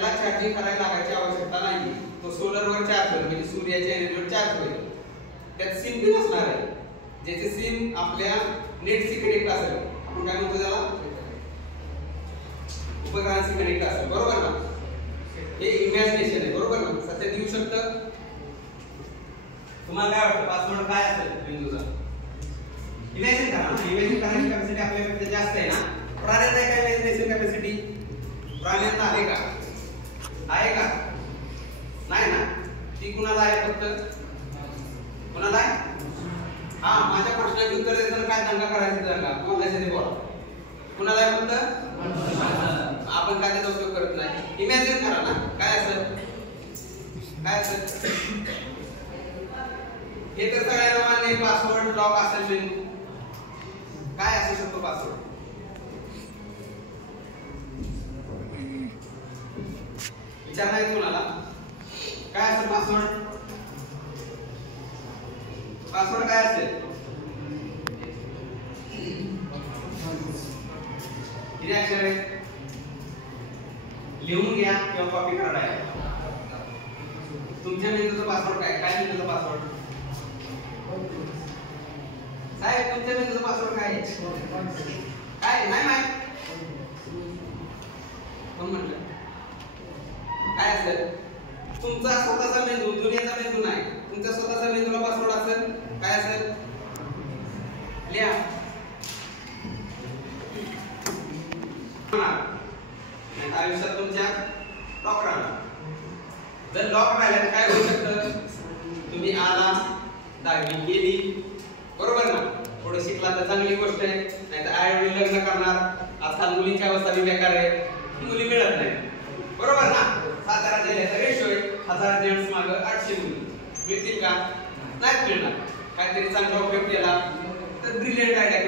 त्याला चार्जिंग करायला लागायची आवश्यकता नाही. तो सोलरवर चार्ज होईल म्हणजे सूर्याच्या एनर्जीवर चार्ज होईल. त्यात सिम बिल असणार आहे, ज्याचे सिम आपल्या नेटशी कनेक्ट असेल. आपण काय म्हणतो त्याला, उपकरणाशी कनेक्ट असेल, बरोबर ना. हे इमॅजिनेशन आहे, बरोबर ना. सत्यात येऊ शकतं. तुम्हाला काय वाटतं पासवर्ड काय असेल बिंदूचा? इमॅजिन करा ना. इमॅजिन करायची कॅपॅसिटी आपल्याकडे जास्त आहे ना. प्राण्यात आहे का इमॅजिनेशन कॅपॅसिटी? प्राण्यात आहे का? आहे का? नाही ना. ती कुणाला आहे? फक्त कुणाला आहे? हा, माझ्या प्रश्नाचे उत्तर देताना काय दंगा करायचं? दंगा बोलायचं ते बोला. कुणाला आहे? फक्त आपण काय त्याचा उपयोग करत नाही. इमॅजिन करा ना, काय असेल? काय असेल? हे तर सगळ्यांना मान्य. पासवर्ड लॉक असेल बिंदू. काय असू शकतो पासवर्ड? विचार नाही कुणाला. काय असेल पासवर्ड? पासवर्ड काय असेल? किती अक्षर आहे? लिहून घ्या किंवा कॉपी करा. तुमच्या मेंदूचा पासवर्ड काय? काय मेंदूचा पासवर्ड? साहेब तुमच्या मेंदूचा पासवर्ड काय आहे? काय नाही माहित? कोण म्हटलं? काय असेल? तुमचा स्वतःचा मेंदू, दुनियाचा मेंदू नाही. तुमच्या स्वतःचा मेंदूला पासवर्ड असेल. काय असेल? लिहा. आयुष्यात तुमच्या लॉक राहणार. जर लॉक राहिलं काय होऊ शकतं? तुम्ही आला, 10वी केली, बरोबर ना. थोडं शिकला तर चांगली गोष्ट आहे. नाही तर आई वडील लग्न करणार. आजकाल मुलींची अवस्था बी बेकार आहे, मुली मिळत नाही, बरोबर ना. सातारा जिल्ह्याचा रेशो आहे 1000 जेंट्स मागे 800 मुली. मिळतील का? नाही मिळणार. काहीतरी चांगला उपयोग केला तर ब्रिलियंट आयडिया